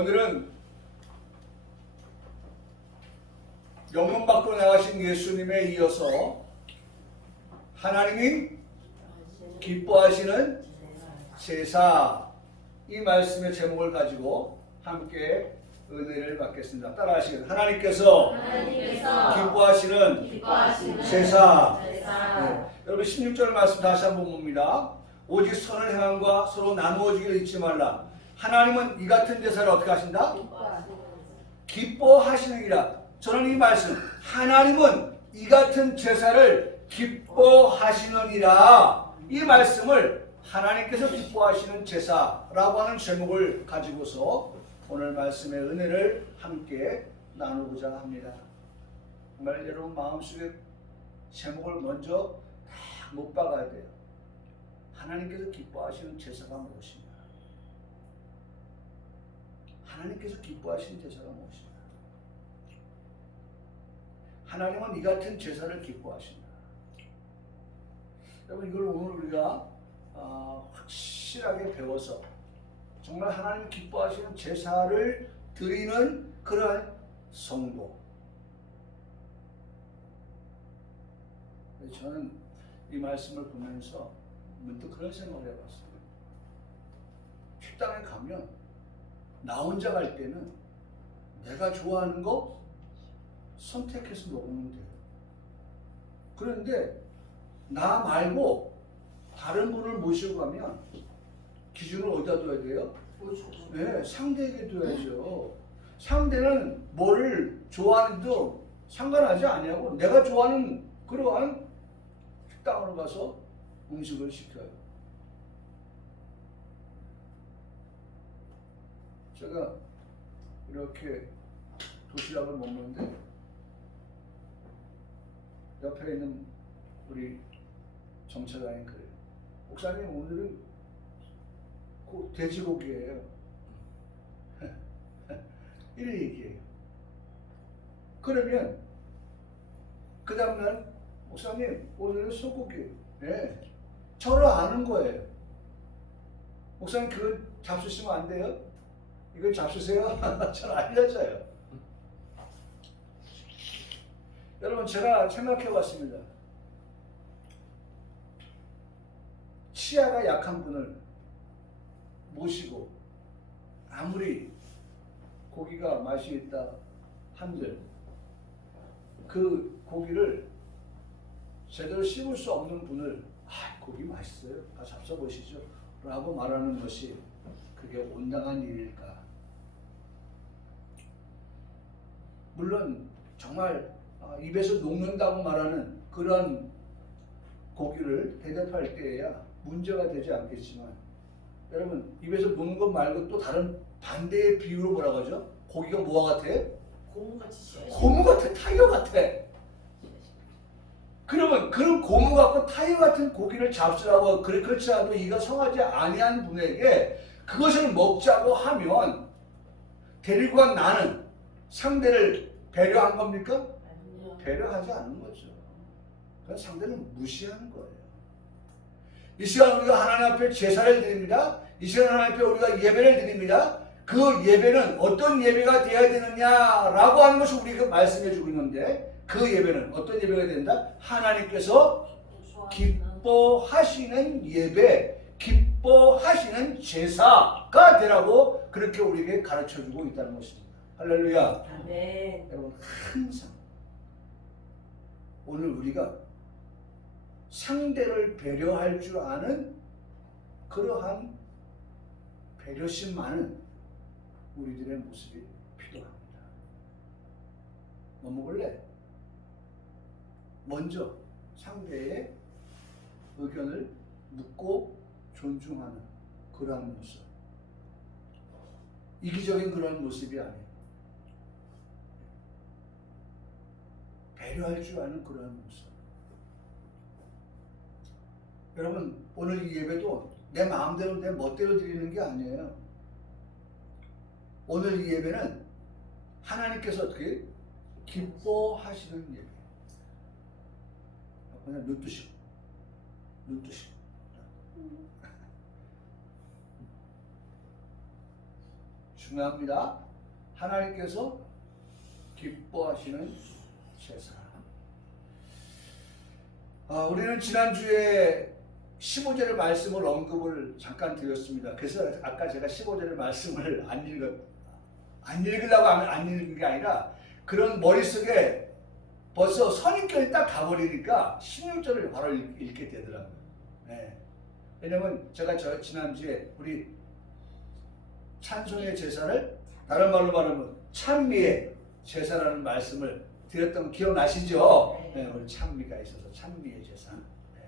오늘은 영혼 밖으로 나가신 예수님에 이어서 하나님이 기뻐하시는 제사, 이 말씀의 제목을 가지고 함께 은혜를 받겠습니다. 따라하시겠습니다. 하나님께서 기뻐하시는 제사. 네. 여러분 16절 말씀 다시 한번 봅니다. 오직 선을 행함과 서로 나누어주기를 잊지 말라. 하나님은 이 같은 제사를 어떻게 하신다? 기뻐하시느니라. 저는 이 말씀, 하나님은 이 같은 제사를 기뻐하시느니라, 이 말씀을 하나님께서 기뻐하시는 제사라고 하는 제목을 가지고서 오늘 말씀의 은혜를 함께 나누고자 합니다. 정말 여러분 마음속에 제목을 먼저 딱 못 박아야 돼요. 하나님께서 기뻐하시는 제사가 무엇인가? 하나님께서 기뻐하시는 제사가 무엇인가? 하나님은 이 같은 제사를 기뻐하신다. 여러분 이걸 오늘 우리가 확실하게 배워서 정말 하나님 기뻐하시는 제사를 드리는 그러한 성도. 저는 이 말씀을 보면서 문득 그런 생각을 해봤어요. 식당에 가면 나 혼자 갈 때는 내가 좋아하는 거 선택해서 먹으면 돼요. 그런데 나 말고 다른 분을 모시고 가면 기준을 어디다 둬야 돼요? 네, 상대에게 둬야죠. 상대는 뭐를 좋아하는지도 상관하지 아니하고 내가 좋아하는 그러한 식당으로 가서 음식을 시켜요. 제가 이렇게 도시락을 먹는데 옆에 있는 우리 정차장이 그래요. 목사님 오늘은 돼지고기예요. 이래 얘기해요. 그러면 그 다음날 목사님 오늘은 소고기예요. 네. 저를 아는 거예요. 목사님 그거 잡수시면 안 돼요? 이거 잡수세요? 저는 알려줘요. 여러분 제가 생각해 봤습니다. 치아가 약한 분을 모시고 아무리 고기가 맛이 있다 한들 그 고기를 제대로 씹을 수 없는 분을 고기 맛있어요. 다 잡숴보시죠. 라고 말하는 것이 그게 온당한 일일까? 물론 정말 입에서 녹는다고 말하는 그런 고기를 대접할 때에야 문제가 되지 않겠지만 여러분 입에서 녹는 것 말고 또 다른 반대의 비유로 뭐라고 하죠? 고기가 뭐와 같아? 고무 같아. 타이어 같아. 그러면 그런 고무 같고 타이어 같은 고기를 잡수라고 그렇지 않아도 이가 성하지 아니한 분에게 그것을 먹자고 하면 데리고 간 나는 상대를 배려한 겁니까? 아니요. 배려하지 않는 거죠. 그래서 상대는 무시하는 거예요. 이 시간 우리가 하나님 앞에 제사를 드립니다. 이 시간 하나님 앞에 우리가 예배를 드립니다. 그 예배는 어떤 예배가 되어야 되느냐라고 하는 것을 우리가 말씀해 주고 있는데 그 예배는 어떤 예배가 된다? 하나님께서 기뻐하시는 예배, 기뻐하시는 제사가 되라고 그렇게 우리에게 가르쳐 주고 있다는 것입니다. 할렐루야. 아멘. 여러분 항상 오늘 우리가 상대를 배려할 줄 아는 그러한 배려심 많은 우리들의 모습이 필요합니다. 뭐 먹을래? 먼저 상대의 의견을 묻고 존중하는 그러한 모습. 이기적인 그런 모습이 아니에요. 배려할 줄 아는 그러한 모습. 여러분 오늘 이 예배도 내 마음대로 내 멋대로 드리는 게 아니에요. 오늘 이 예배는 하나님께서 어떻게 기뻐하시는 예배. 그냥 눈 뜨시고 중요합니다. 하나님께서 기뻐하시는 제사. 우리는 지난주에 15절의 말씀을 언급을 잠깐 드렸습니다. 그래서 아까 제가 15절의 말씀을 안 읽으려고 하면 안 읽은 게 아니라 그런 머릿속에 벌써 선입견이 딱 가버리니까 16절을 바로 읽게 되더라고요. 네. 왜냐면 제가 지난주에 우리 찬송의 제사를 다른 말로 말하면 찬미의 제사라는 말씀을 드렸던 기억나시죠? 네, 오늘 찬미가 있어서 찬미의 제사. 네.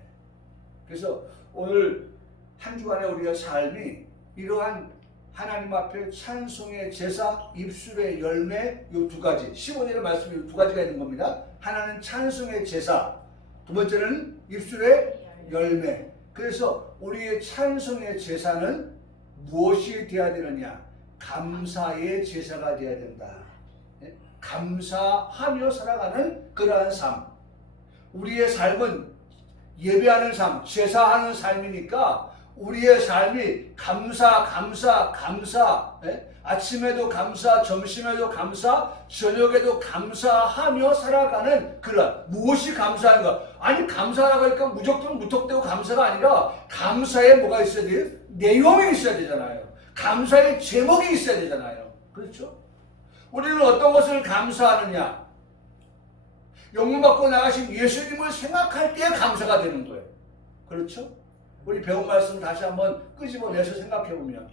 그래서 오늘 한 주간의 우리의 삶이 이러한 하나님 앞에 찬송의 제사, 입술의 열매, 이 두 가지, 15절의 말씀이 두 가지가 있는 겁니다. 하나는 찬송의 제사, 두 번째는 입술의 열매. 그래서 우리의 찬송의 제사는 무엇이 되어야 되느냐? 감사의 제사가 되어야 된다. 감사하며 살아가는 그러한 삶. 우리의 삶은 예배하는 삶, 제사하는 삶이니까 우리의 삶이 감사. 아침에도 감사, 점심에도 감사, 저녁에도 감사하며 살아가는 그런 무엇이 감사한가? 아니 감사라고 하니까 무조건 무턱대고 감사가 아니라 감사에 뭐가 있어야 돼요? 내용이 있어야 되잖아요. 감사의 제목이 있어야 되잖아요. 그렇죠? 우리는 어떤 것을 감사하느냐? 영문받고 나가신 예수님을 생각할 때 감사가 되는 거예요. 그렇죠? 우리 배운 말씀 다시 한번 끄집어내서 생각해보면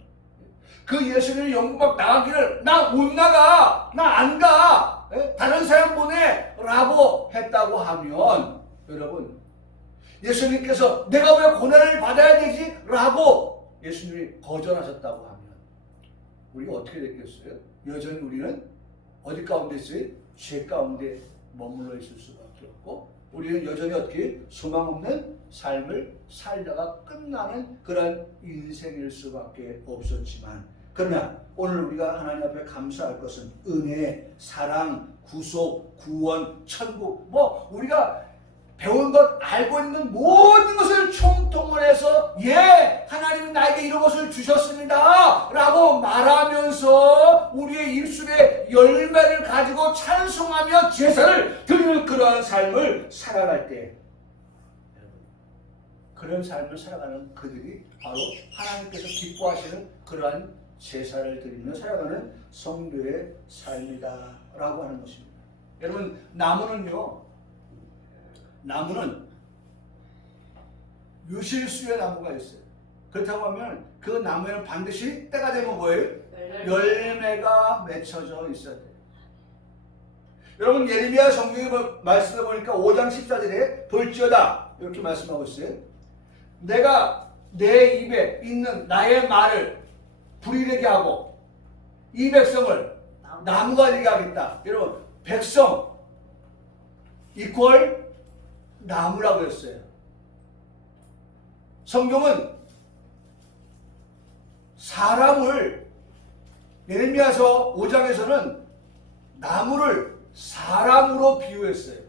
그 예수님이 영문받고 나가기를 나 못 나가! 나 안 가! 다른 사람 보내! 라고 했다고 하면 여러분 예수님께서 내가 왜 고난을 받아야 되지? 라고 예수님이 거절하셨다고 하면 우리가 어떻게 됐겠어요? 여전히 우리는 어디 가운데 있어요? 죄 가운데 머물러 있을 수밖에 없고 우리는 여전히 어떻게 소망 없는 삶을 살다가 끝나는 그런 인생일 수밖에 없었지만 그러나 오늘 우리가 하나님 앞에 감사할 것은 은혜, 사랑, 구속, 구원, 천국 뭐 우리가 배운 것, 알고 있는 모든 것을 총통을 해서 하나님은 나에게 이런 것을 주셨습니다 라고 말하면서 우리의 입술에 열매를 가지고 찬송하며 제사를 드리는 그러한 삶을 살아갈 때 그런 삶을 살아가는 그들이 바로 하나님께서 기뻐하시는 그러한 제사를 드리며 살아가는 성도의 삶이다 라고 하는 것입니다. 여러분 나무는 유실수의 나무가 있어요. 그렇다고 하면 그 나무에는 반드시 때가 되면 뭐예요? 열매가 맺혀져 있어야 돼요. 여러분 예레미야 성경에 말씀해 보니까 5장 14절에 볼지어다 이렇게 말씀하고 있어요. 내가 내 입에 있는 나의 말을 불이 되게 하고 이 백성을 나무가 되게 하겠다. 여러분 백성 이퀄 나무라고 했어요. 성경은 사람을 예레미야서 5장에서는 나무를 사람으로 비유했어요.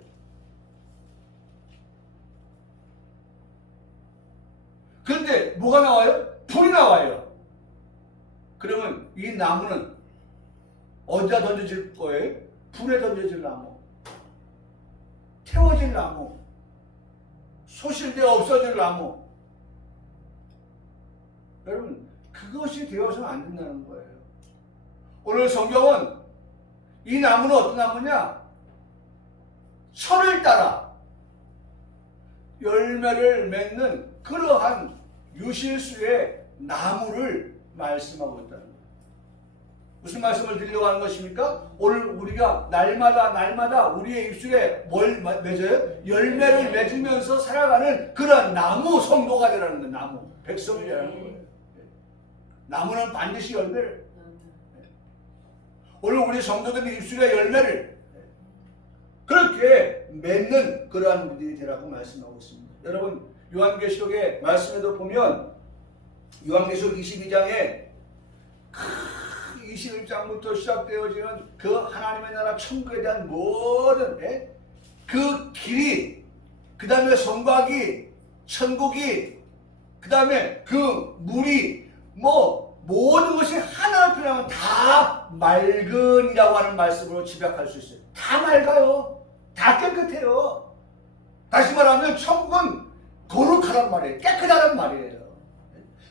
그런데 뭐가 나와요? 불이 나와요. 그러면 이 나무는 어디다 던져질 거예요? 불에 던져질 나무, 태워질 나무, 소실되어 없어질 나무. 여러분 그것이 되어서는 안 된다는 거예요. 오늘 성경은 이 나무는 어떤 나무냐? 철을 따라 열매를 맺는 그러한 유실수의 나무를 말씀하고 있다는 거예요. 무슨 말씀을 드리려고 하는 것입니까? 오늘 우리가 날마다 우리의 입술에 뭘 맺어요? 열매를 맺으면서 살아가는 그런 나무 성도가 되라는 거예요. 나무, 백성이 되라는 거예요. 나무는 반드시 열매를. 오늘 우리 성도들의 입술의 열매를 그렇게 맺는 그러한 분들이 되라고 말씀하고 있습니다. 여러분 요한계시록의 말씀에도 보면 요한계시록 22장에 21장부터 시작되어지는 그 하나님의 나라 천국에 대한 모든 그 길이, 그 다음에 성곽이, 천국이, 그 다음에 그 물이 뭐 모든 것이 하나를 필요하면 다 맑은이라고 하는 말씀으로 집약할 수 있어요. 다 맑아요. 다 깨끗해요. 다시 말하면 천국은 거룩하란 말이에요. 깨끗하란 말이에요.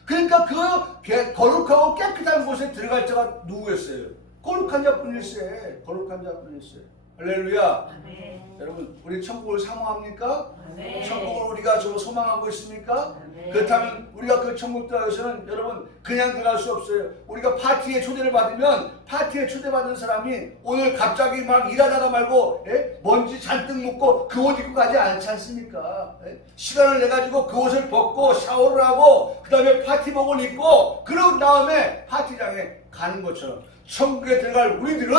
그러니까 그 거룩하고 깨끗한 곳에 들어갈 자가 누구였어요? 거룩한 자뿐일세. 거룩한 자뿐일세. 할렐루야. 네. 여러분, 우리 천국을 사모합니까? 네. 천국을 우리가 좀 소망하고 있습니까? 네. 그렇다면 우리가 그 천국 들어가서는 여러분 그냥 들어갈 수 없어요. 우리가 파티에 초대를 받으면 파티에 초대받은 사람이 오늘 갑자기 막 일하다가 말고 먼지 잔뜩 묻고 그 옷 입고 가지 않지 않습니까? 시간을 내가지고 그 옷을 벗고 샤워를 하고 그 다음에 파티복을 입고 그런 다음에 파티장에 가는 것처럼 천국에 들어갈 우리들은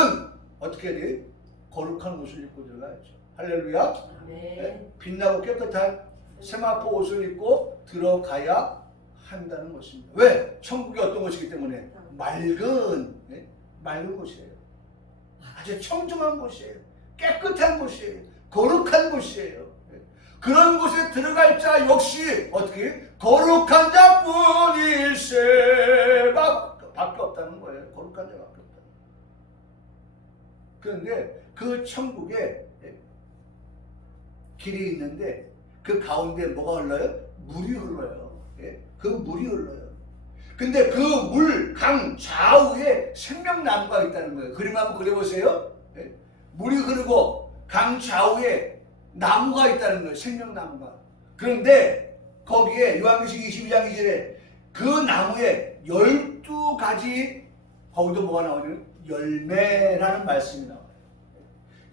어떻게 해야 돼? 거룩한 옷을 입고 들어가야죠. 할렐루야. 네. 빛나고 깨끗한 세마포 옷을 입고 들어가야 한다는 것입니다. 왜? 천국이 어떤 것이기 때문에 맑은 곳이에요. 아주 청정한 곳이에요. 깨끗한 곳이에요. 거룩한 곳이에요. 그런 곳에 들어갈 자 역시 어떻게? 거룩한 자뿐일세 밖에 없다는 거예요. 거룩한 자밖에 없다. 그런데 그 천국에 길이 있는데 그 가운데 뭐가 흘러요? 물이 흘러요. 그 물이 흘러요. 근데 그 물 강 좌우에 생명나무가 있다는 거예요. 그림 한번 그려보세요. 물이 흐르고 강 좌우에 나무가 있다는 거예요. 생명나무가. 그런데 거기에 요한계시록 22장 2절에 그 나무에 12가지 거기도 뭐가 나오냐면 열매라는 말씀이 나와요.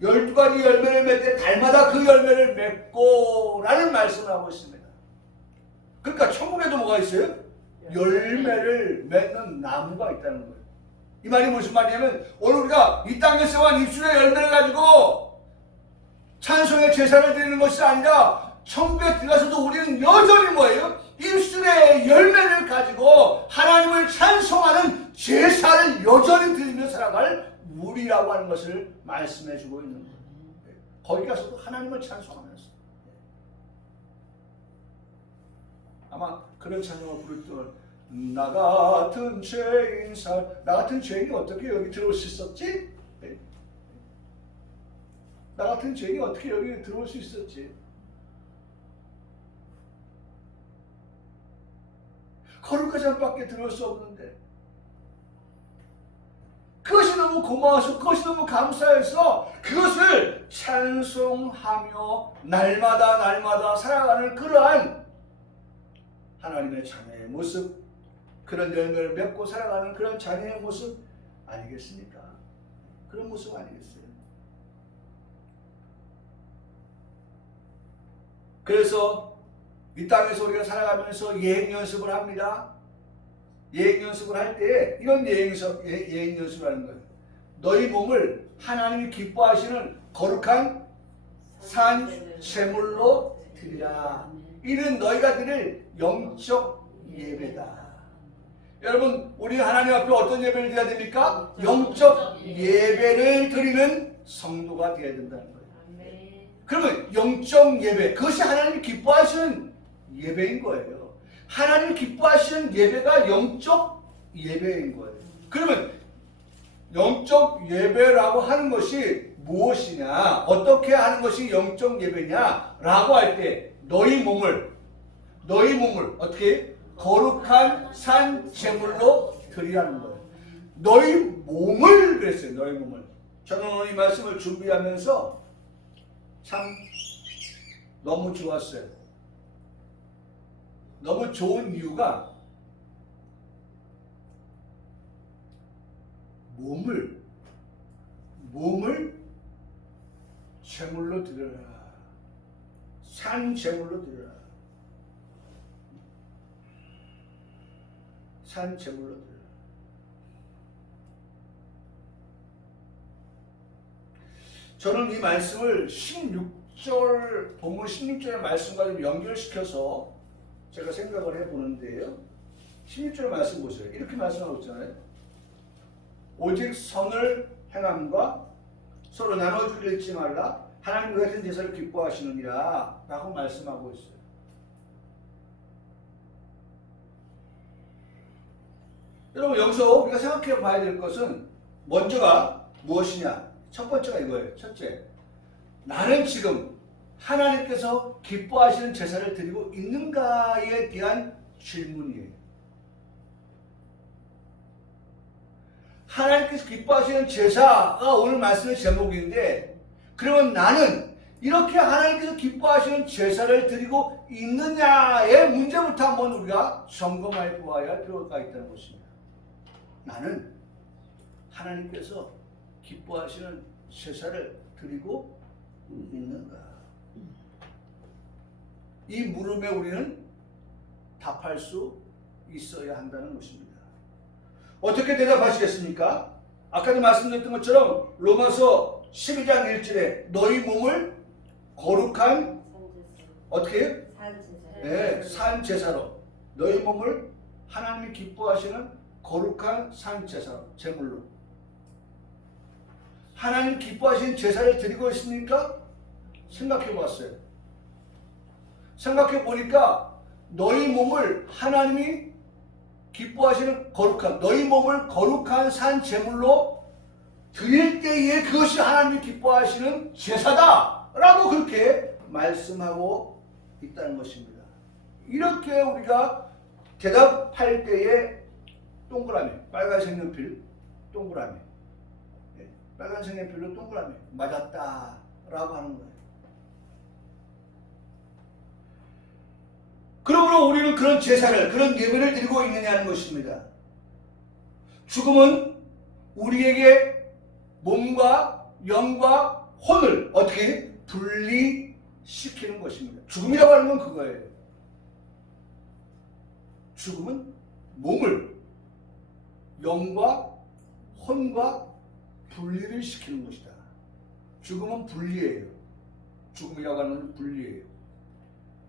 12가지 열매를 맺되 달마다 그 열매를 맺고 라는 말씀을 하고 있습니다. 그러니까 천국에도 뭐가 있어요? 열매를 맺는 나무가 있다는 거예요. 이 말이 무슨 말이냐면 오늘 우리가 이 땅에서만 입술의 열매를 가지고 찬송의 제사를 드리는 것이 아니라 천국에 들어가서도 우리는 여전히 뭐예요? 입술의 열매를 가지고 하나님을 찬송하는 제사를 여전히 드리며 살아갈 우리라고 하는 것을 말씀해 주고 있는 거예요. 거기 가서도 하나님을 찬송하면서 아마 그런 찬송을 부를 때 나 같은 죄인 나 같은 죄인이 어떻게 여기 들어올 수 있었지? 나 같은 죄인이 어떻게 여기 들어올 수 있었지? 거룩한 자밖에 들어올 수 없는데 그것이 너무 고마워서 그것이 너무 감사해서 그것을 찬송하며 날마다 살아가는 그러한 하나님의 자녀의 모습, 그런 열매를 맺고 살아가는 그런 자녀의 모습 아니겠습니까? 그런 모습 아니겠어요? 그래서 이 땅에서 우리가 살아가면서 예행 연습을 합니다. 예행 연습을 할 때 이런 예행 연습을 하는 거예요. 너희 몸을 하나님이 기뻐하시는 거룩한 산 제물로 드리라. 이는 너희가 드릴 영적 예배다. 여러분, 우리 하나님 앞에 어떤 예배를 드려야 됩니까? 영적 예배를 드리는 성도가 되어야 된다는 거예요. 그러면 영적 예배, 그것이 하나님이 기뻐하시는 예배인 거예요. 하나님 기뻐하시는 예배가 영적 예배인 거예요. 그러면 영적 예배라고 하는 것이 무엇이냐, 어떻게 하는 것이 영적 예배냐 라고 할 때 너희 몸을 어떻게 거룩한 산 제물로 드리라는 거예요. 너희 몸을 그랬어요. 너희 몸을. 저는 오늘 이 말씀을 준비하면서 참 너무 좋았어요. 너무 좋은 이유가 몸을 제물로 드려라. 산 제물로 드려라. 산 제물로 드려라. 저는 이 말씀을 16절 본문 16절의 말씀과 좀 연결시켜서 제가 생각을 해보는데요. 16절 말씀 보세요. 이렇게 말씀하고 있잖아요. 오직 선을 행함과 서로 나눠주기를 잊지 말라. 하나님과 같은 제사를 기뻐하시느니라 라고 말씀하고 있어요. 여러분 여기서 우리가 생각해 봐야 될 것은 먼저가 무엇이냐? 첫 번째가 이거예요. 첫째, 나는 지금 하나님께서 기뻐하시는 제사를 드리고 있는가에 대한 질문이에요. 하나님께서 기뻐하시는 제사가 오늘 말씀의 제목인데, 그러면 나는 이렇게 하나님께서 기뻐하시는 제사를 드리고 있느냐의 문제부터 한번 우리가 점검해 보아야 할 필요가 있다는 것입니다. 나는 하나님께서 기뻐하시는 제사를 드리고 있는가? 이 물음에 우리는 답할 수 있어야 한다는 것입니다. 어떻게 대답하시겠습니까? 아까도 말씀드렸던 것처럼 로마서 12장 1절에 너희 몸을 거룩한 어떻게 해요? 네, 산 제사로, 너희 몸을 하나님이 기뻐하시는 거룩한 산 제사로, 제물로. 하나님 기뻐하시는 제사를 드리고 있습니까? 생각해 보았어요. 생각해 보니까 너희 몸을 하나님이 기뻐하시는 거룩한, 너희 몸을 거룩한 산 제물로 드릴 때에 그것이 하나님이 기뻐하시는 제사다 라고 그렇게 말씀하고 있다는 것입니다. 이렇게 우리가 대답할 때에 동그라미, 빨간 색연필 동그라미, 빨간 색연필로 동그라미 맞았다 라고 하는 거예요. 그러므로 우리는 그런 제사를, 그런 예배를 드리고 있느냐는 것입니다. 죽음은 우리에게 몸과 영과 혼을 어떻게 분리시키는 것입니다. 죽음이라고 하는 건 그거예요. 죽음은 몸을 영과 혼과 분리를 시키는 것이다. 죽음은 분리예요. 죽음이라고 하는 건 분리예요.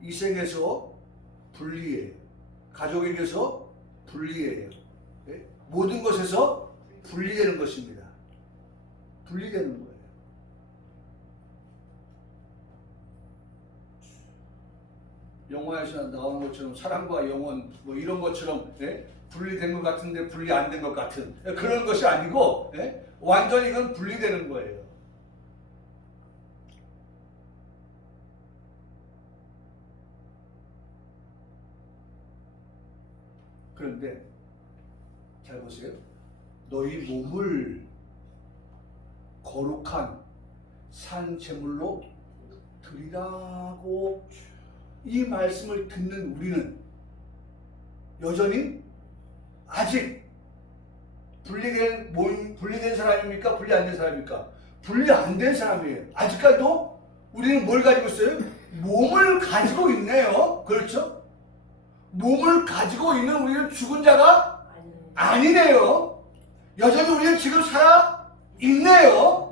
이생에서 분리예요. 가족에게서 분리예요. 네? 모든 것에서 분리되는 것입니다. 분리되는 거예요. 영화에서 나오는 것처럼 사랑과 영혼 뭐 이런 것처럼 분리된 것 같은데 분리 안 된 것 같은 그런 것이 아니고 완전히 이건 분리되는 거예요. 그런데 잘 보세요. 너희 몸을 거룩한 산 제물로 드리라고 이 말씀을 듣는 우리는 여전히 아직 분리된 사람입니까? 분리 안 된 사람입니까? 분리 안 된 사람이에요. 아직까지도 우리는 뭘 가지고 있어요? 몸을 가지고 있네요. 그렇죠? 몸을 가지고 있는 우리는 죽은 자가 아니네요. 여전히 우리는 지금 살아있네요.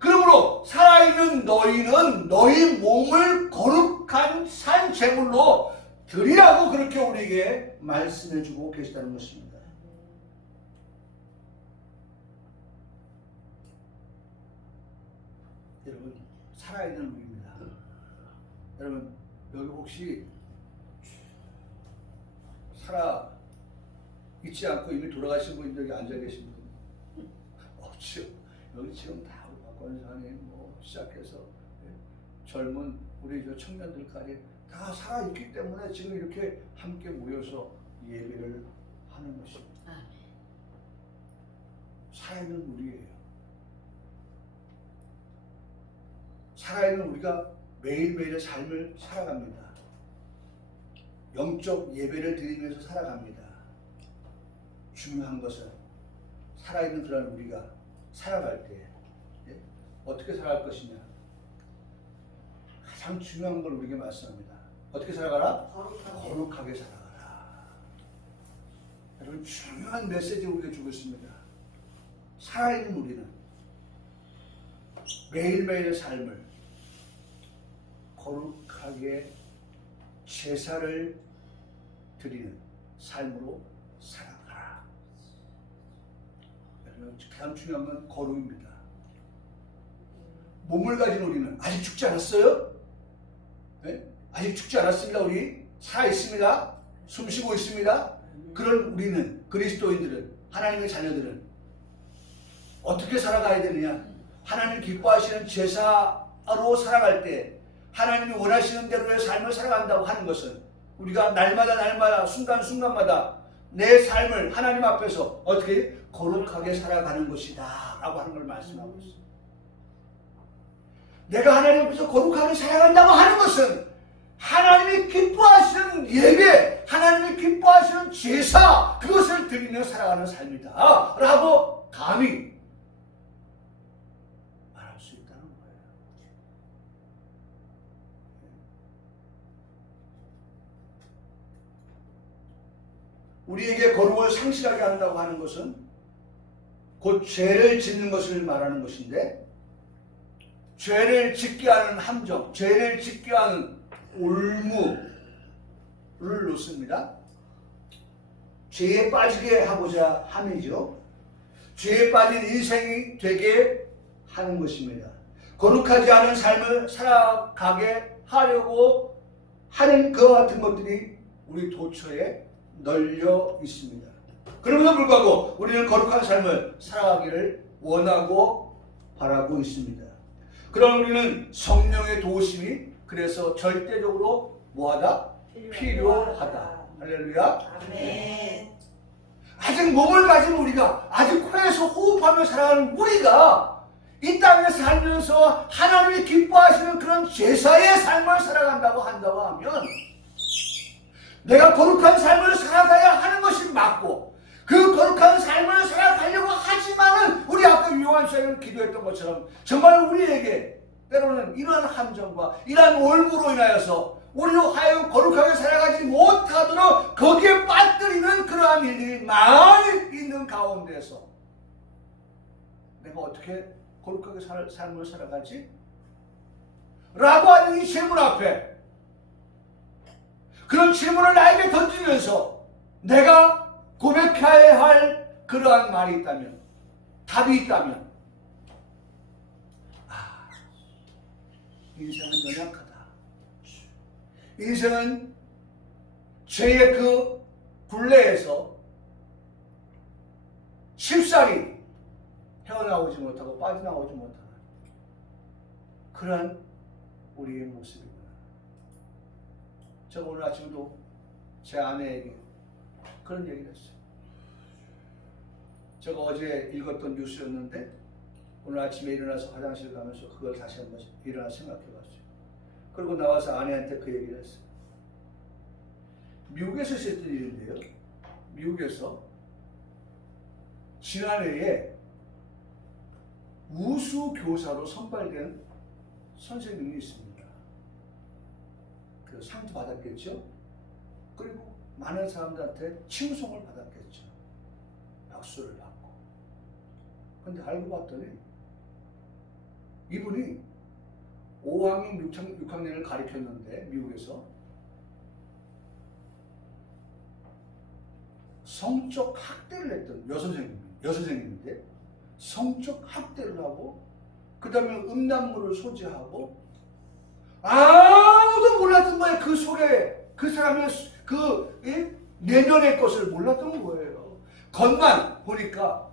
그러므로 살아있는 너희는 너희 몸을 거룩한 산 제물로 드리라고 그렇게 우리에게 말씀해주고 계시다는 것입니다. 여러분, 살아있는 우리입니다. 여러분, 여기 혹시 살아 있지 않고 이미 돌아가신 분 여기 앉아 계신 분 없죠. 여기 지금 다 박권사님 뭐 시작해서 젊은 우리 저 청년들까지 다 살아 있기 때문에 지금 이렇게 함께 모여서 예배를 하는 것입니다. 살아있는 우리예요. 살아있는 우리가 매일매일의 삶을 살아갑니다. 영적 예배를 드리면서 살아갑니다. 중요한 것은 살아있는 그런 우리가 살아갈 때 어떻게 살아갈 것이냐. 가장 중요한 걸 우리에게 말씀합니다. 어떻게 살아가라? 거룩하게 살아가라. 여러분, 중요한 메시지 우리에게 주고 있습니다. 살아있는 우리는 매일매일의 삶을 거룩하게 제사를 드리는 삶으로 살아가라. 가장 중요한 건 거룩입니다. 몸을 가진 우리는 아직 죽지 않았어요? 네? 아직 죽지 않았습니다. 우리 살아있습니다. 숨쉬고 있습니다. 그런 우리는 그리스도인들은 하나님의 자녀들은 어떻게 살아가야 되느냐? 하나님 기뻐하시는 제사로 살아갈 때 하나님이 원하시는 대로의 삶을 살아간다고 하는 것은 우리가 날마다 순간순간마다 내 삶을 하나님 앞에서 어떻게 거룩하게 살아가는 것이다 라고 하는 걸 말씀하고 있습니다. 내가 하나님 앞에서 거룩하게 살아간다고 하는 것은 하나님이 기뻐하시는 예배, 하나님이 기뻐하시는 제사, 그것을 드리며 살아가는 삶이다 라고 감히 말할 수 있다는 거예요. 우리에게 거룩을 상실하게 한다고 하는 것은 곧 죄를 짓는 것을 말하는 것인데, 죄를 짓게 하는 함정, 죄를 짓게 하는 올무를 놓습니다. 죄에 빠지게 하고자 함이죠. 죄에 빠진 인생이 되게 하는 것입니다. 거룩하지 않은 삶을 살아가게 하려고 하는 그와 같은 것들이 우리 도처에 널려 있습니다. 그럼에도 불구하고 우리는 거룩한 삶을 살아가기를 원하고 바라고 있습니다. 그럼 우리는 성령의 도우심이 그래서 절대적으로 뭐하다? 필요하다. 할렐루야. 아멘. 아직 몸을 가진 우리가, 아직 코에서 호흡하며 살아가는 우리가 이 땅에 살면서 하나님이 기뻐하시는 그런 제사의 삶을 살아간다고 한다고 하면 내가 거룩한 삶을 살아가야 하는 것이 맞고, 그 거룩한 삶을 살아가려고 하지만은 우리 아까 유용한 시간에 기도했던 것처럼 정말 우리에게 때로는 이러한 함정과 이러한 올무로 인하여서 우리로 하여금 거룩하게 살아가지 못하도록 거기에 빠뜨리는 그러한 일들이 많이 있는 가운데서 내가 어떻게 거룩하게 삶을 살아가지? 라고 하는 이 질문 앞에 그런 질문을 나에게 던지면서 내가 고백해야 할 그러한 말이 있다면, 답이 있다면, 인생은 연약하다. 인생은 죄의 그 굴레에서 쉽사리 헤어나오지 못하고 빠져나오지 못하는 그러한 우리의 모습이구나. 제가 오늘 아침도 제 아내에게 그런 얘기를 했어요. 제가 어제 읽었던 뉴스였는데 오늘 아침에 일어나서 화장실 가면서 그걸 다시 한번 일어나 생각해 봤어요. 그리고 나와서 아내한테 그 얘기를 했어요. 미국에서 있었던 일인데요. 미국에서 지난해에 우수 교사로 선발된 선생님이 있습니다. 그 상도 받았겠죠. 그리고 많은 사람들한테 칭송을 받았겠죠. 박수를 받고. 근데 알고 봤더니 이분이 5학년, 6학년을 가르쳤는데 미국에서 성적 학대를 했던 여선생님인데 성적 학대를 하고 그 다음에 음란물을 소지하고 아무도 몰랐던 거예요. 그 속에 그 사람의 그 내면의 것을 몰랐던 거예요. 겉만 보니까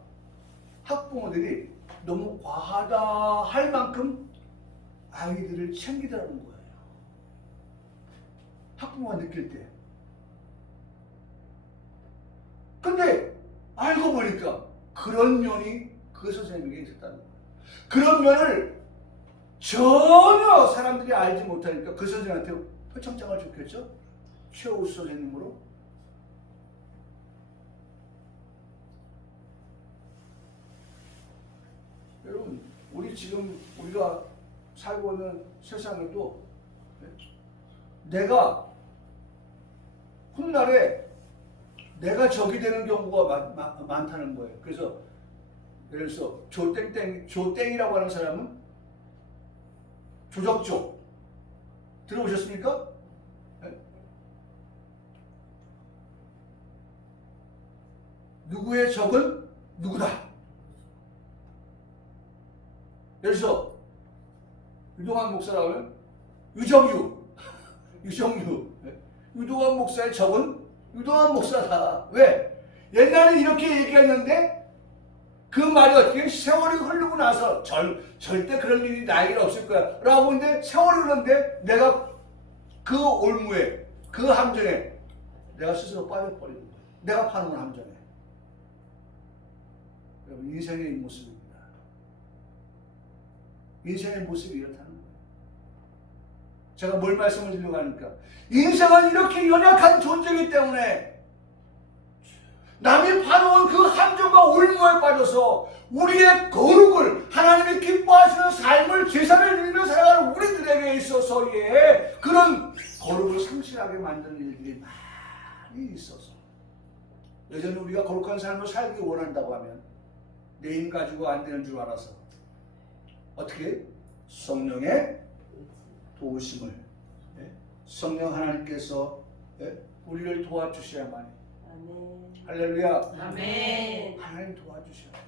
학부모들이 너무 과하다 할 만큼 아이들을 챙기더라는 거예요. 학부모가 느낄 때. 근데 알고 보니까 그런 면이 그 선생님에게 있었다는 거예요. 그런 면을 전혀 사람들이 알지 못하니까 그 선생님한테 표창장을 줬겠죠? 최우수 선생님으로. 여러분, 우리가 살고 있는 세상에도 내가 훗날에 내가 적이 되는 경우가 많다는 거예요. 그래서 예를 들어서 조땡이라고 하는 사람은 조적조 들어보셨습니까? 네? 누구의 적은 누구다. 예를 들어서 유동환 목사라고 하면 유정유, 유정유. 유동환 목사의 적은 유동환 목사다. 왜? 옛날에 이렇게 얘기했는데 그 말이 어떻게 세월이 흐르고 나서 절대 그런 일이 나에게는 없을 거야 라고 하는데 세월이 흐르는데 내가 그 올무에 그 함정에 내가 스스로 빠져버리는 거야. 내가 파놓은 함정에. 여러분 인생의 모습입니다. 인생의 모습이 이렇다는 거예요. 제가 뭘 말씀을 드리려고 하니까 인생은 이렇게 연약한 존재이기 때문에 남이 파놓은 그 함정과 올무에 빠져서 우리의 거룩을 하나님이 기뻐하시는 삶을 제사를 드리며 살아가는 우리들에게 있어서의 그런 거룩을 상실하게 만드는 일들이 많이 있어서 여전히 우리가 거룩한 삶을 살기 원한다고 하면 내 힘 가지고 안 되는 줄 알아서 어떻게? 성령의 도우심을 성령 하나님께서 우리를 도와주셔야만 아멘. 할렐루야. 아멘. 하나님 도와주셔야 돼요.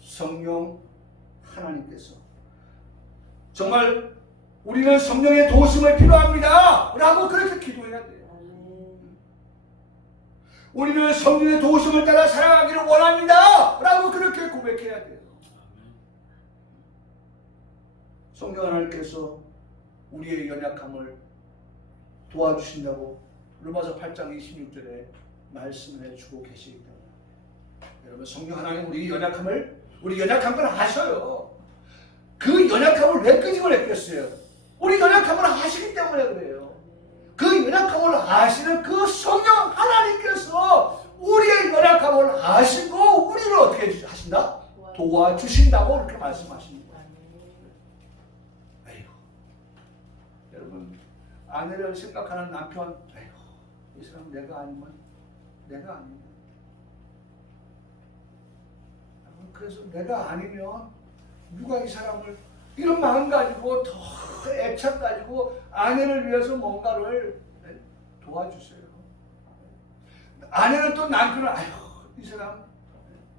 성령 하나님께서 정말 우리는 성령의 도우심을 필요합니다 라고 그렇게 기도해야 돼요. 아멘. 우리는 성령의 도우심을 따라 살아가기를 원합니다 라고 그렇게 고백해야 돼요. 성령 하나님께서 우리의 연약함을 도와주신다고 로마서 8장 26절에 말씀을 해주고 계시기 때문에 여러분 성령 하나님 우리 연약한 걸 아셔요. 그 연약함을 왜 끄집어 냈겠어요? 우리 연약함을 아시기 때문에 그래요. 그 연약함을 아시는 그 성령 하나님께서 우리의 연약함을 아시고 우리를 어떻게 하신다? 도와주신다고 그렇게 말씀하십니다. 아이고, 여러분 아내를 생각하는 남편, 아이고, 이 사람 내가 아니면 그래서 내가 아니면 누가 이 사람을 이런 마음 가지고 더 애착 가지고 아내를 위해서 뭔가를 도와주세요. 아내는 또 남편을 아휴 이 사람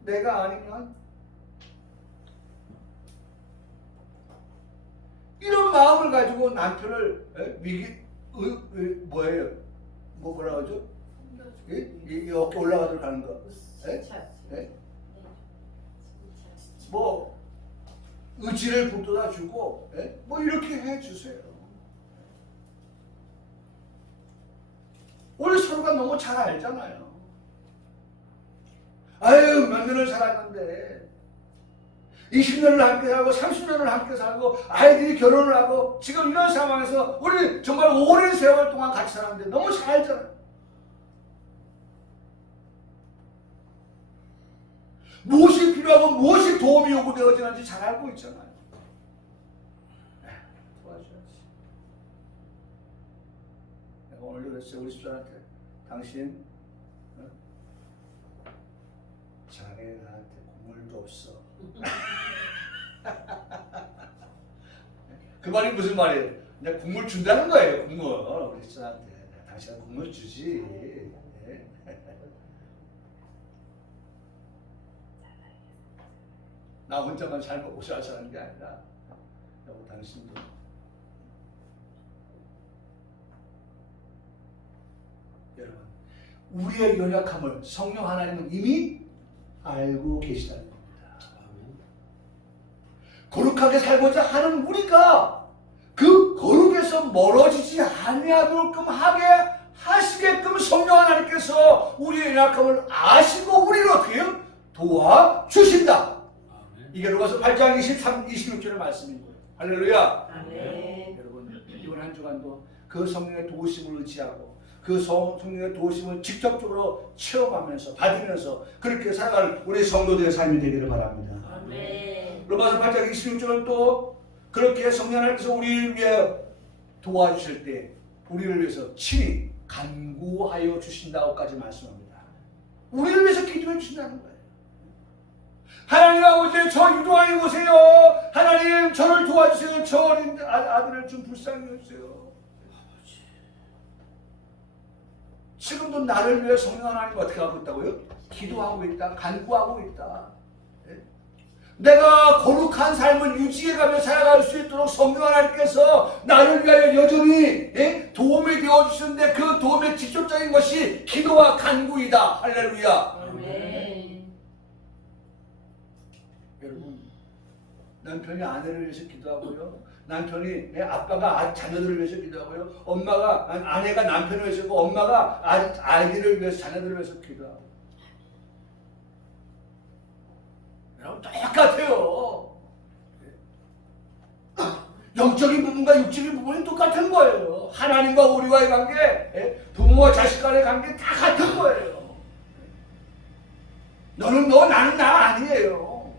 내가 아니면 이런 마음을 가지고 남편을 뭐라고 하죠? 이 어깨 올라가도록 하는 거. 뭐 의지를 북돋아 주고 뭐 이렇게 해 주세요. 우리 서로가 너무 잘 알잖아요. 아유 몇 년을 살았는데 20년을 함께 살고 30년을 함께 살고 아이들이 결혼을 하고 지금 이런 상황에서 우리 정말 오랜 세월 동안 같이 살았는데 너무 잘 알잖아요. 무엇이 필요하고 무엇이 도움이 요구되어지는지 잘 알고 있잖아요. 도와줘야지. 내가 오늘도 그랬어요. 우리 집사한테 당신 자네 나한테 국물도 없어. 그 말이 무슨 말이에요? 내가 국물 준다는 거예요. 국물. 우리 집사한테 당신은 국물 주지. 나 혼자만 잘 먹고 잘 사는 게 아니라 여보 당신도 여러분 우리의 연약함을 성령 하나님은 이미 알고 계시다는 겁니다. 거룩하게 살고자 하는 우리가 그 거룩에서 멀어지지 아니하도록끔 하게 하시게끔 성령 하나님께서 우리의 연약함을 아시고 우리를 어떻게 해요? 도와주신다. 이게 로마서 8장 23, 26절의 말씀인 거예요. 할렐루야. 아멘. 여러분 이번 한 주간도 그 성령의 도우심을 의지하고 그 성령의 도우심을 직접적으로 체험하면서 받으면서 그렇게 살아갈 우리 성도들의 삶이 되기를 바랍니다. 아멘. 로마서 8장 26절은 또 그렇게 성령 하나님께서 우리를 위해 도와주실 때 우리를 위해서 친히 간구하여 주신다고까지 말씀합니다. 우리를 위해서 기도해 주신다는 거예요. 하나님 아버지 저 유동환이 보세요. 하나님 저를 도와주세요. 저 어린 아들을 좀 불쌍히 해주세요. 지금도 나를 위해 성령 하나님 어떻게 하고 있다고요? 기도하고 있다. 간구하고 있다. 내가 거룩한 삶을 유지해가며 살아갈 수 있도록 성령 하나님께서 나를 위하여 여전히 도움이 되어주시는데 그 도움의 직접적인 것이 기도와 간구이다. 할렐루야. 아멘. 여러분, 남편이 아내를 위해서 기도하고요, 남편이 내 아빠가 자녀들을 위해서 기도하고요, 엄마가 아내가 남편을 위해서, 엄마가 아이들을 위해서, 자녀들을 위해서 기도하고, 여러분 똑같아요. 영적인 부분과 육적인 부분이 똑같은 거예요. 하나님과 우리와의 관계, 부모와 자식 간의 관계 다 같은 거예요. 너는 너, 나는 나 아니에요.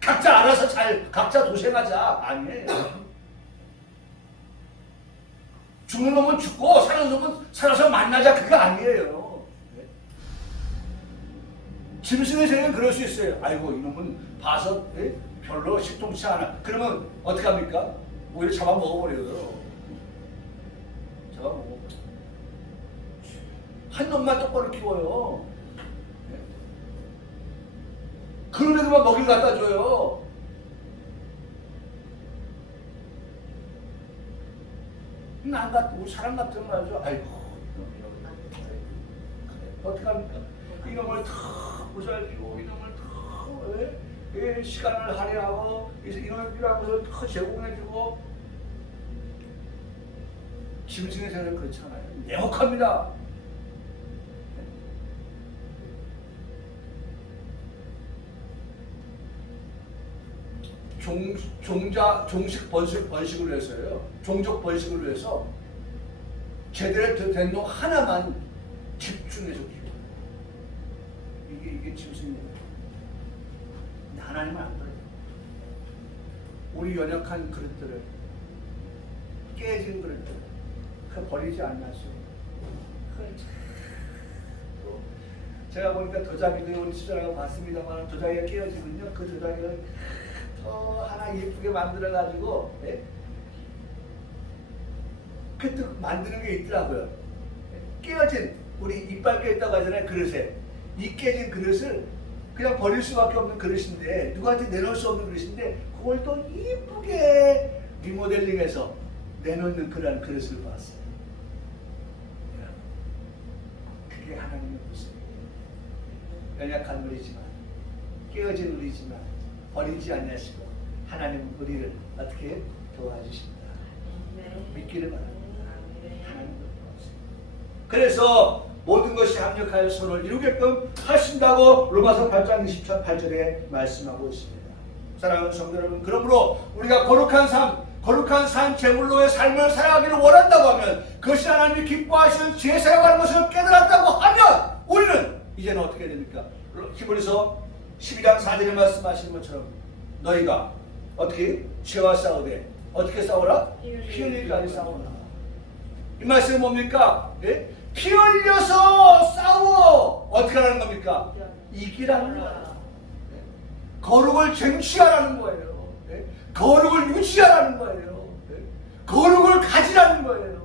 각자 알아서 각자 도생하자 아니에요. 죽는 놈은 죽고 사는 놈은 살아서 만나자 그게 아니에요. 짐승의 세계는 그럴 수 있어요. 아이고 이놈은 봐서 별로 식동치 않아. 그러면 어떻게 합니까? 오히려 잡아먹어버려요. 잡아먹어. 한 놈만 똑바로 키워요. 그런 애들만 먹이를 갖다 줘요. 남 같은 우리 사람 같은 말이죠. 아이고 어떻게 합니까? 이놈을 다 보살피고 이놈을 다 시간을 할애하고 이놈을 필요한 것을 다 제공해주고. 짐승의 세상은 그렇잖아요. 내혹합니다. 종식 번식을 해서요. 종족 번식을 위해서 제대로 된 놈 하나만 집중해서 키워요. 이게 짐승이에요. 근데 하나님은 안 그래요. 우리 연약한 그릇들을, 깨진 그릇들을 버리지 않았어요. 제가 보니까 도자기도 우리 집사람하고 봤습니다만 도자기가 깨어지면요, 그 도자기를 하나 예쁘게 만들어가지고 그때 만드는 게 있더라고요. 깨어진 우리 이빨 깨졌다고 하잖아요. 그릇에 이 깨진 그릇을 그냥 버릴 수밖에 없는 그릇인데, 누구한테 내놓을 수 없는 그릇인데 그걸 또 이쁘게 리모델링해서 내놓는 그런 그릇을 봤어요. 그게 하나님의 모습이에요. 연약한 우리지만, 깨어진 우리지만 버리지 않으시고 하나님은 우리를 어떻게 도와주십니다. 믿기를 바랍니다. 하나님은 도와주십니다. 그래서 모든 것이 합력하여 서로를 이루게끔 하신다고 로마서 8장 28절에 말씀하고 있습니다. 사랑하는 성도 여러분, 그러므로 우리가 거룩한 삶 제물로의 삶을 살아가기를 원한다고 하면, 그것이 하나님이 기뻐하시는 제사라는 것을 깨달았다고 하면, 우리는 이제는 어떻게 됩니까? 히브리서 12장 4절에 말씀하신 것처럼 너희가 어떻게 죄와 싸우되 어떻게 싸우라? 피 흘리기까지 싸우라. 이 말씀은 뭡니까? 피 흘려서 싸워. 어떻게 하라는 겁니까? 이기라는 거예요. 거룩을 쟁취하라는 거예요. 거룩을 유지하라는 거예요. 거룩을 가지라는 거예요.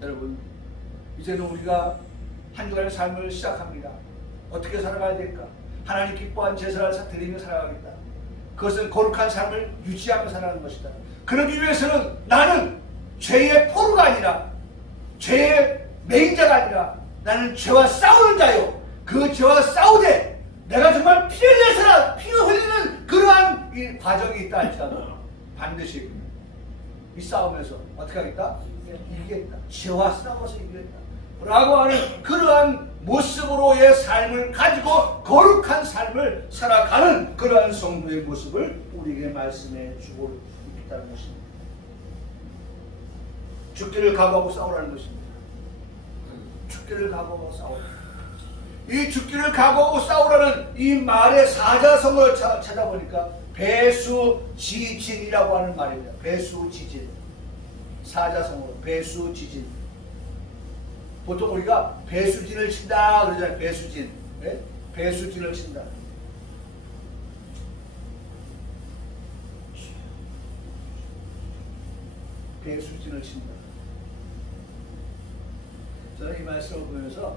여러분, 이제는 우리가 한 주간의 삶을 시작합니다. 어떻게 살아가야 될까? 하나님 기뻐한 제사를 드리며 살아가겠다. 그것은 거룩한 삶을 유지하며 살아가는 것이다. 그러기 위해서는 나는 죄의 포로가 아니라, 죄의 매인자가 아니라, 나는 죄와 싸우는 자요. 그 죄와 싸우되 내가 정말 피 흘리는 그러한 이 과정이 있다 할지라도 반드시 이 싸움에서 어떻게 하겠다? 이기겠다. 죄와 싸워서 이기겠다 라고 하는 그러한 모습으로의 삶을 가지고 거룩한 삶을 살아가는 그러한 성도의 모습을 우리에게 말씀해 주고 있다는 것입니다. 죽기를 각오하고 싸우라는 것입니다. 죽기를 각오하고 싸우라. 이 죽기를 각오하고 싸우라는 이 말의 사자성어를 찾아보니까 배수지진이라고 하는 말입니다. 배수지진. 사자성어로 배수지진. 보통 우리가 배수진을 친다 그러잖아요. 배수진. 네? 배수진을 친다. 배수진을 친다. 저는 이 말씀을 보면서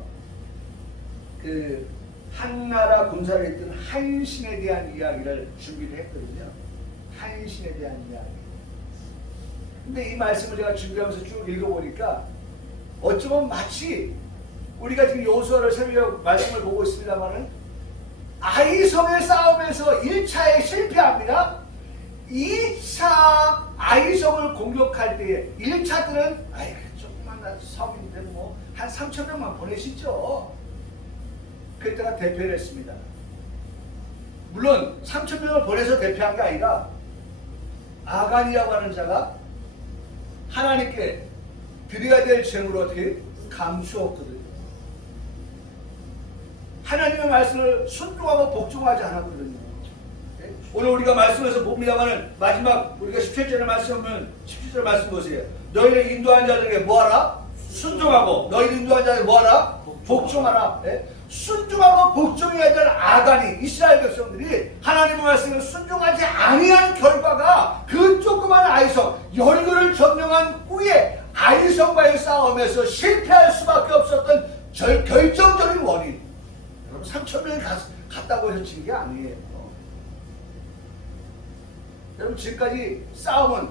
그 한나라 군사를 했던 한신에 대한 이야기를 준비를 했거든요. 한신에 대한 이야기. 근데 이 말씀을 제가 준비하면서 쭉 읽어보니까 어쩌면 마치 우리가 지금 여호수아를 새벽 말씀을 보고 있습니다만은 아이성의 싸움에서 1차에 실패합니다. 2차 아이성을 공격할 때에 1차들은 아이 조그만 성인데 뭐 한 3,000명만 보내시죠. 그때가 대패를 했습니다. 물론 3,000명을 보내서 대패한 게 아니라 아간이라고 하는 자가 하나님께 드려야 될 재물을 어떻게 감추었거든요. 하나님의 말씀을 순종하고 복종하지 않았거든요. 오늘 우리가 말씀에서 봅니다만은 마지막 우리가 17절의 말씀 보면 17절 말씀 보세요. 너희를 인도한 자들에게 뭐하라? 순종하고 너희를 인도한 자들에게 뭐하라? 복종하라. 예? 순종하고 복종해야 될 아간이 이스라엘 백성들이 하나님의 말씀을 순종하지 아니한 결과가 그 조그만 아이성 여리고를 점령한 후에 아이성과의 싸움에서 실패할 수밖에 없었던 결정적인 원인. 여러분 3,000명이 갔다고 해서 진 게 아니에요. 여러분 지금까지 싸움은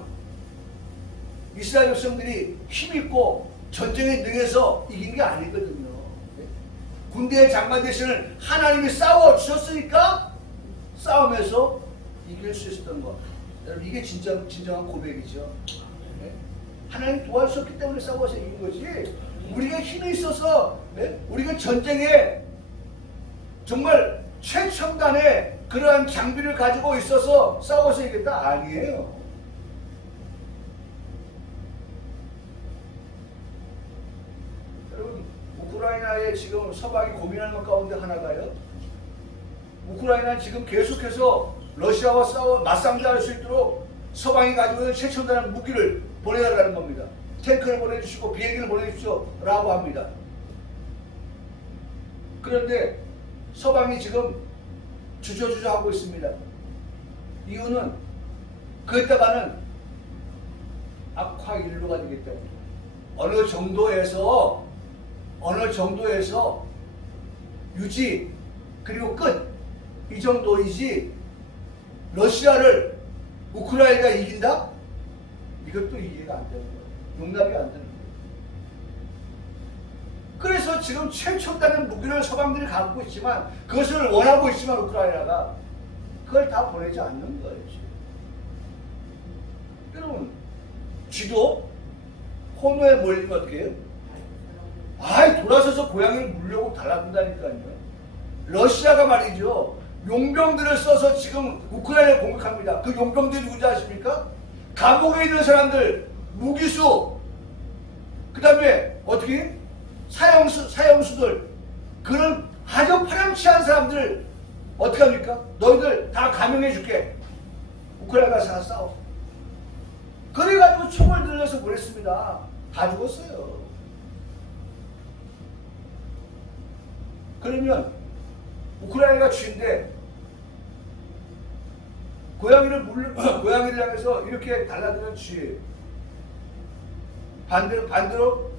이스라엘 백성들이 힘있고 전쟁에 능해서 이긴 게 아니거든요. 군대의 장관 대신을 하나님이 싸워주셨으니까 싸움에서 이길 수 있었던 것. 여러분 이게 진정한 고백이죠. 하나님 도와주셨기 때문에 싸워서 이긴 거지. 우리가 힘이 있어서 우리가 전쟁에 정말 최첨단의 그러한 장비를 가지고 있어서 싸워서 이겼다? 아니에요. 여러분 우크라이나에 지금 서방이 고민하는 것 가운데 하나가요. 우크라이나는 지금 계속해서 러시아와 맞상대할 수 있도록 서방이 가지고 있는 최첨단한 무기를 보내달라는 겁니다. 탱크를 보내주시고 비행기를 보내주십시오 라고 합니다. 그런데 서방이 지금 주저주저 하고 있습니다. 이유는 그랬다가는 악화일로가 되기 때문에 어느 정도에서 유지 그리고 끝 이 정도이지 러시아를 우크라이나가 이긴다? 이것도 이해가 안 되는 거예요. 용납이 안 되는 거예요. 그래서 지금 최첨단의 무기를 서방들이 갖고 있지만 그것을 원하고 있지만 우크라이나가 그걸 다 보내지 않는 거예요. 지금. 여러분 쥐도 호노에 몰리면 어떻게 해요? 아이 돌아서서 고양이를 물려고 달라든다니까요. 러시아가 말이죠. 용병들을 써서 지금 우크라이나를 공격합니다. 그 용병들이 누군지 아십니까? 감옥에 있는 사람들, 무기수, 그 다음에 어떻게? 사형수들, 그런 아주 파렴치한 사람들 어떻게 합니까? 너희들 다 감형해 줄게. 우크라이나 가서 싸워. 그래가지고 총을 들려서 보냈습니다. 다 죽었어요. 그러면 우크라이나가 쥐인데 고양이를 향해서 이렇게 달라드는 쥐. 반대로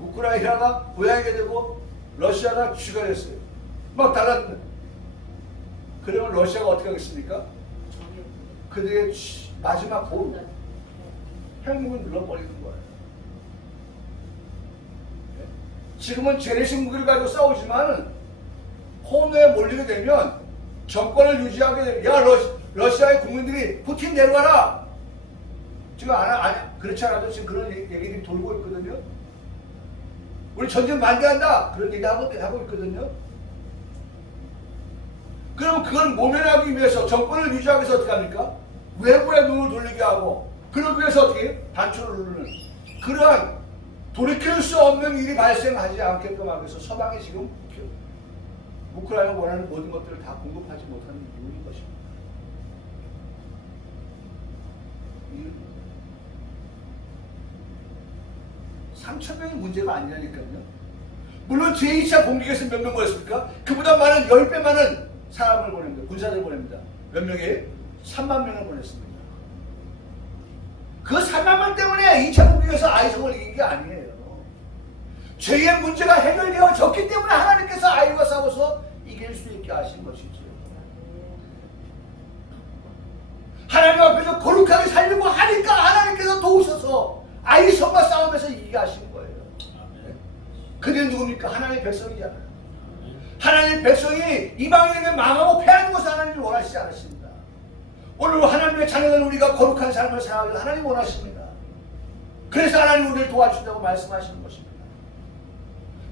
우크라이나가 고양이가 되고 러시아가 쥐가 됐어요. 막 달라드는. 그러면 러시아가 어떻게 하겠습니까? 그들의 마지막 핵무기를 눌러버리는 거예요. 지금은 재래식 무기를 가지고 싸우지만 호노에 몰리게 되면 정권을 유지하게 되면 야 러시아의 국민들이 푸틴 내려와라. 지금 그렇지 않아도 지금 그런 얘기들이 돌고 있거든요. 우리 전쟁 반대한다. 그런 얘기 하고 있거든요. 그럼 그걸 모면하기 위해서 정권을 유지하기 위해서 어떻게 합니까? 외부의 눈을 돌리게 하고 그러기 위해서 어떻게 단추를 누르는 그러한 돌이킬 수 없는 일이 발생하지 않게끔 하기 위해서 서방이 지금 우크라이나가 원하는 모든 것들을 다 공급하지 못하는 이유인 것입니다. 3,000명이 문제가 아니라니까요. 물론 제2차 공격에서 몇 명 보냈습니까? 그보다 많은 10배 많은 사람을 보냅니다. 군사들을 보냅니다. 몇 명이에요? 3만 명을 보냈습니다. 그 3만 명 때문에 2차 공격에서 아이성을 이긴 게 아니에요. 죄의 문제가 해결되어졌기 때문에 하나님께서 아이와 싸워서 이길 수 있게 하신 것이죠. 하나님 앞에서 거룩하게 살려고 하니까 하나님께서 도우셔서 아이 성과 싸움에서 이기게 하신 거예요. 그들은 누굽니까? 하나님의 백성이잖아요. 하나님의 백성이 이방인에게 망하고 패하는 것을 하나님이 원하시지 않으십니다. 오늘 하나님의 자녀는 우리가 거룩한 삶을 살아가길 하나님이 원하십니다. 그래서 하나님 우리를 도와준다고 말씀하시는 것입니다.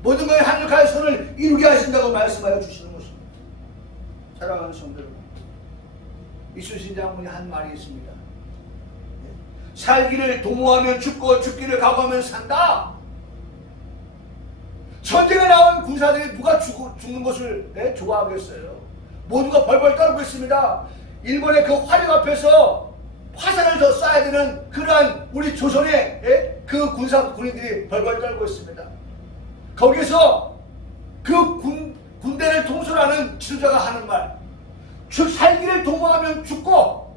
모든 것에 합력하여 손을 이루게 하신다고 말씀하여 주시는 것입니다. 사랑하는 성도 여러분, 이순신 장군이 한 말이 있습니다. 살기를 도모하면 죽고 죽기를 각오하면 산다. 전쟁에 나온 군사들이 누가 죽는 것을 좋아하겠어요? 모두가 벌벌 떨고 있습니다. 일본의 그 화력 앞에서 화살을 더 쏴야 되는 그러한 우리 조선의 그 군인들이 벌벌 떨고 있습니다. 거기서 그 군대를 통솔하는 지도자가 하는 말, 살기를 도모하면 죽고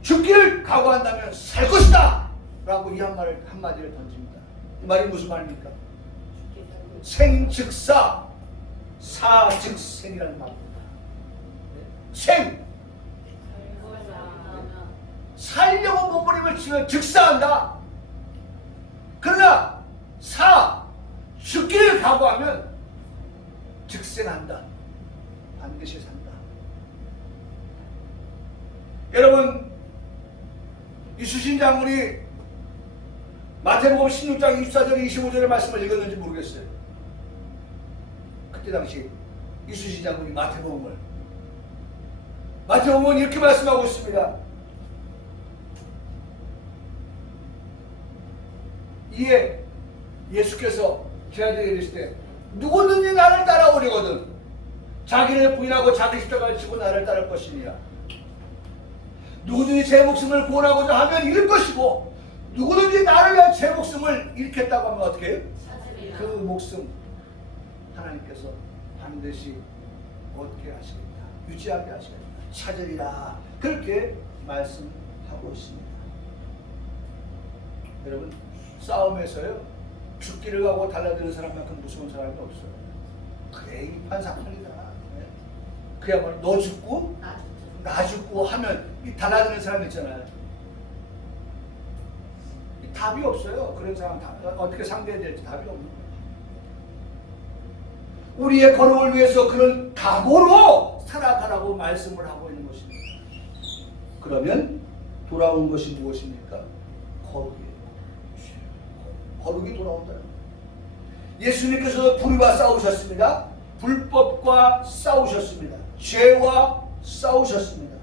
죽기를 각오한다면 살 것이다 라고 이 한마디를 던집니다. 이 말이 무슨 말입니까? 생즉사, 사즉생이라는 말입니다. 생, 살려고 몸부림을 치면 즉사한다. 그러나 죽기를 각오하면 즉생한다. 반드시 산다. 여러분, 이순신 장군이 마태복음 16장 24절 25절의 말씀을 읽었는지 모르겠어요. 그때 당시 이순신 장군이 마태복음은 이렇게 말씀하고 있습니다. 이에 예수께서 제자들에게 이르실 때 누구든지 나를 따라오려거든 자기를 부인하고 자기 십자가를 지고 나를 따를 것이니라. 누구든지 제 목숨을 구원하고자 하면 잃을 것이고 누구든지 나를 위한 제 목숨을 잃겠다고 하면 어떻게 해요? 그 목숨 하나님께서 반드시 얻게 하시겠다. 유지하게 하시겠다. 찾으리라. 그렇게 말씀하고 있습니다. 여러분, 싸움에서요 죽기를 가고 달라드는 사람만큼 무서운 사람이 없어요. 그래, 이 판사판이다. 그야말로 너 죽고 나 죽고 하면 이 달라드는 사람 있잖아요. 답이 없어요. 그런 사람 어떻게 상대해야 될지 답이 없는 거예요. 우리의 거룩을 위해서 그런 각오로 살아가라고 말씀을 하고 있는 것입니다. 그러면 돌아온 것이 무엇입니까? 거룩이에요. 거룩이 돌아온다. 예수님께서 불의와 싸우셨습니다. 불법과 싸우셨습니다. 죄와 싸우셨습니다.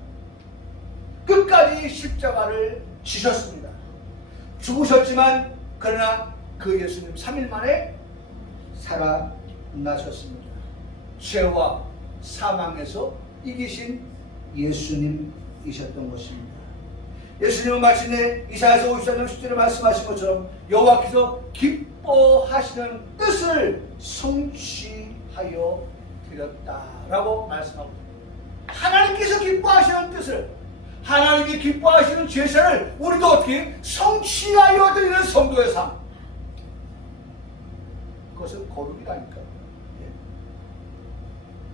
끝까지 십자가를 지셨습니다. 죽으셨지만 그러나 그 예수님 3일 만에 살아나셨습니다. 죄와 사망에서 이기신 예수님이셨던 것입니다. 예수님은 마침내 이사야서 54장 10절에 말씀하신 것처럼 여호와께서 기뻐하시는 뜻을 성취하여 드렸다라고 말씀하고 있습니다. 하나님께서 기뻐하시는 뜻을, 하나님이 기뻐하시는 제사를 우리도 어떻게 성취하여 드리는 성도의 삶, 그것은 거룩이라니까요.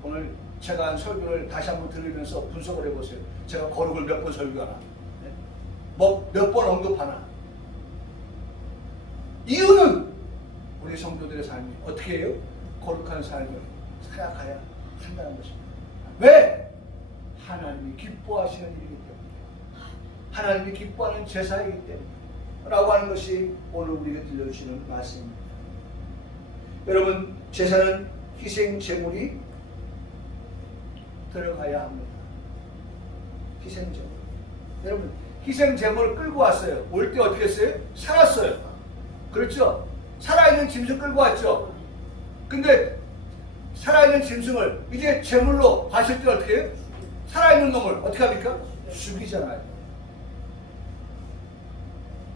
오늘 제가 한 설교를 다시 한번 들으면서 분석을 해보세요. 제가 거룩을 몇 번 설교하나, 몇 번 언급하나. 이유는 우리 성도들의 삶이 어떻게 해요? 거룩한 삶을 살아가야 한다는 것입니다. 왜? 하나님이 기뻐하시는 일이기 때문에, 하나님이 기뻐하는 제사이기 때문에 라고 하는 것이 오늘 우리에게 들려주시는 말씀입니다. 여러분, 제사는 희생 제물이 들어가야 합니다. 희생 제물. 여러분, 희생 제물을 끌고 왔어요. 올 때 어떻게 했어요? 살았어요. 그렇죠? 살아있는 짐승 끌고 왔죠. 근데 살아있는 짐승을 이제 제물로 하실 때 어떻게 해요? 살아있는 놈을 어떻게 합니까? 죽이잖아요.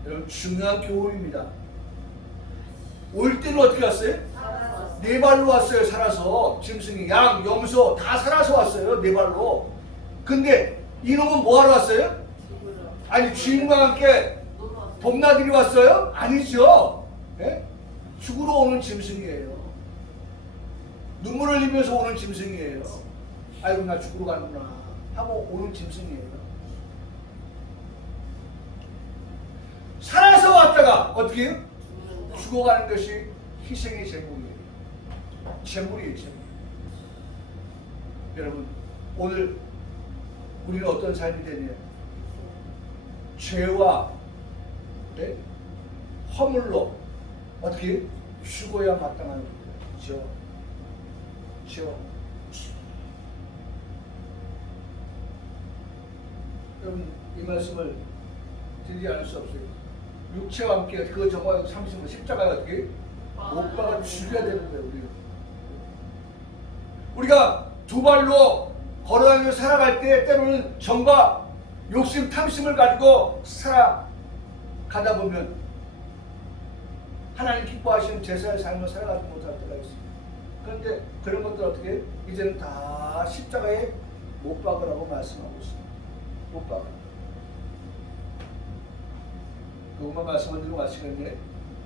여러분, 중요한 교훈입니다. 올 때는 어떻게 왔어요? 네 발로 왔어요. 살아서. 짐승이 양, 염소 다 살아서 왔어요. 네 발로. 근데 이놈은 뭐하러 왔어요? 아니, 주인과 함께 봄나들이 왔어요? 아니죠. 예? 죽으러 오는 짐승이에요. 눈물을 흘리면서 오는 짐승이에요. 아이고 나 죽으러 가는구나 하고 오는 짐승이에요. 살아서 왔다가 어떻게 해요? 죽어가는 것이 희생의 제물이에요. 제물이에요. 제물. 여러분 오늘 우리는 어떤 삶이 되냐? 죄와 네? 허물로 어떻게 죽어야 마땅한 거죠. 죄와 여러분 이 말씀을 드리지 않을 수 없어요. 육체와 함께 그 정말 30번 십자가에 어떻게 못 박아 죽여야 되는 거예요. 우리가 두 발로 걸어다니며 살아갈 때 때로는 정과 욕심, 탐심을 가지고 살아가다 보면 하나님 기뻐하시는 제사의 삶을 살아가지 못할 때가 있어요. 그런데 그런 것들 어떻게 해요? 이제는 다 십자가에 못 박으라고 말씀하고 있어요. 못 박아. 그것만 말씀을 드리고 마치겠네.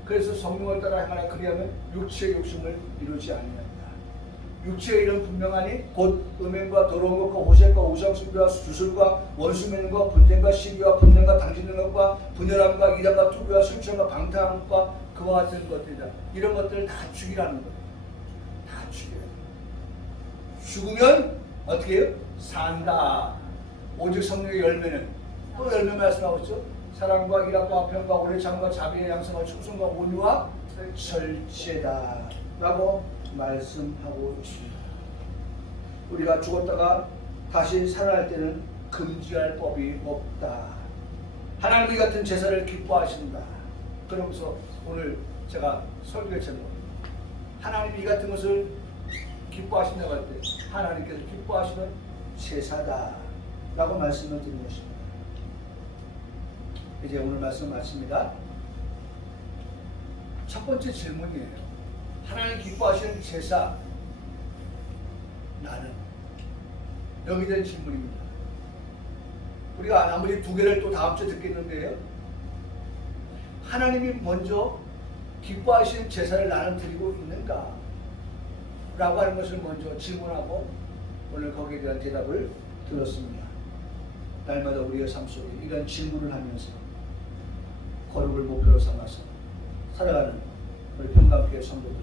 그래서 성령을 따라 행하라. 그리하면 육체의 욕심을 이루지 아니한다. 육체의 일은 분명하니 곧 음행과 더러운 것과 호색과 우상숭배와 주술과 원수 맺는 것, 분쟁과 시기와 분쟁과 당짓는 것과 분열함과 이단과 투교와 술 취함과 방탕한 것과 그와 같은 것들이다. 이런 것들을 다 죽이라는 거예요. 다 죽여야 돼요. 죽으면 어떻게 해요? 산다. 오직 성령의 열매는 또 열매 말씀하고 있죠. 사랑과 일합과 평과 오래 참과 자비의 양성과 충성과 온유와 절제다 라고 말씀하고 있습니다. 우리가 죽었다가 다시 살아날 때는 금지할 법이 없다. 하나님이 같은 제사를 기뻐하신다. 그러면서 오늘 제가 설교의 제목 하나님이 이 같은 것을 기뻐하신다고 할 때 하나님께서 기뻐하시는 제사다 라고 말씀을 드리는 것입니다. 이제 오늘 말씀 마칩니다. 첫 번째 질문이에요. 하나님 기뻐하시는 제사 나는? 여기 된 질문입니다. 우리가 나머지 두 개를 또 다음 주에 듣겠는데요. 하나님이 먼저 기뻐하시는 제사를 나는 드리고 있는가? 라고 하는 것을 먼저 질문하고 오늘 거기에 대한 대답을 들었습니다. 날마다 우리의 삶 속에 이런 질문을 하면서 거룩을 목표로 삼아서 살아가는 우리 평강교회 성도들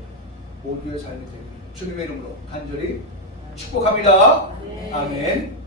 모두의 삶이 되길 주님의 이름으로 간절히 축복합니다. 아멘.